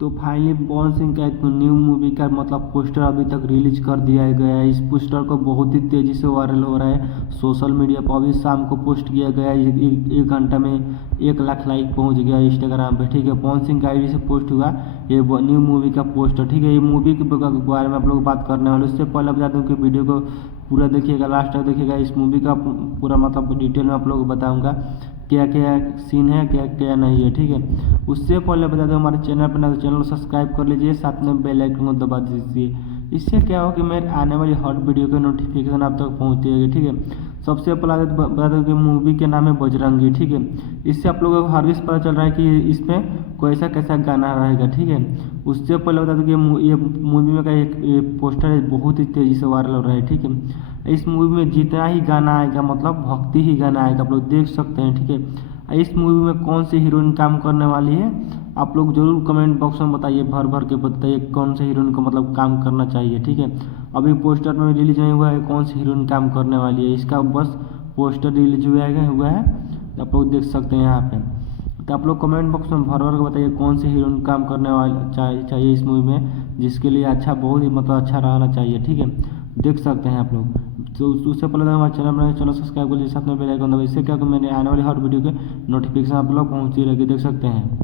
तो फाइनली पवन सिंह का एक न्यू मूवी का मतलब पोस्टर अभी तक रिलीज कर दिया गया है। इस पोस्टर को बहुत ही तेज़ी से वायरल हो रहा है सोशल मीडिया पर। अभी शाम को पोस्ट किया गया है, एक घंटा में 1 लाख लाइक पहुंच गया इंस्टाग्राम पे। ठीक है, पवन सिंह का आईडी से पोस्ट हुआ ये न्यू मूवी का पोस्टर। ठीक है, ये मूवी के बारे में आप लोग बात करने वाले। उससे पहले बता दूँ कि वीडियो को पूरा देखिएगा, लास्ट तक देखिएगा। इस मूवी का पूरा मतलब डिटेल में आप लोग को बताऊँगा क्या क्या सीन है, क्या क्या नहीं है। ठीक है, उससे पहले बता दूँ हमारे चैनल पर ना तो चैनल सब्सक्राइब कर लीजिए, साथ में बेल आइकन को दबा दीजिए। इससे क्या हो कि मेरे आने वाली हर वीडियो की नोटिफिकेशन आप तक पहुँचती है। ठीक है, सबसे पहले बता दूँ कि मूवी के नाम है बजरंगी। ठीक है, इससे आप लोगों को हर चीज़ पता चल रहा है कि इसमें कैसा कैसा गाना रहेगा। ठीक है, उससे पहले बता दूँ कि ये मूवी में का एक पोस्टर है बहुत ही तेज़ी से वायरल हो रहा है। ठीक है, इस मूवी में जितना ही गाना आएगा मतलब भक्ति ही गाना आएगा, आप लोग देख सकते हैं। ठीक है, इस मूवी में कौन सी हीरोइन काम करने वाली है आप लोग जरूर कमेंट बॉक्स में बताइए, भर भर के बताइए कौन से हीरोइन को मतलब काम करना चाहिए। ठीक है, अभी पोस्टर में रिलीज नहीं हुआ है कौन सी हीरोइन काम करने वाली है, इसका बस पोस्टर रिलीज हुआ है आप लोग देख सकते हैं यहाँ पे। तो आप लोग कमेंट बॉक्स में भर भर के बताइए कौन सी हीरोइन काम करने वाली चाहिए इस मूवी में, जिसके लिए अच्छा बहुत ही मतलब अच्छा रहना चाहिए। ठीक है, देख सकते हैं आप लोग। तो उससे पहले हमारे चैनल सब्सक्राइब कर लीजिए, साथ में बेल आइकन दबाइए। इससे क्या कि मैंने आने वाली हर वीडियो के नोटिफिकेशन आप लोग पहुँचती रहेगी, देख सकते हैं।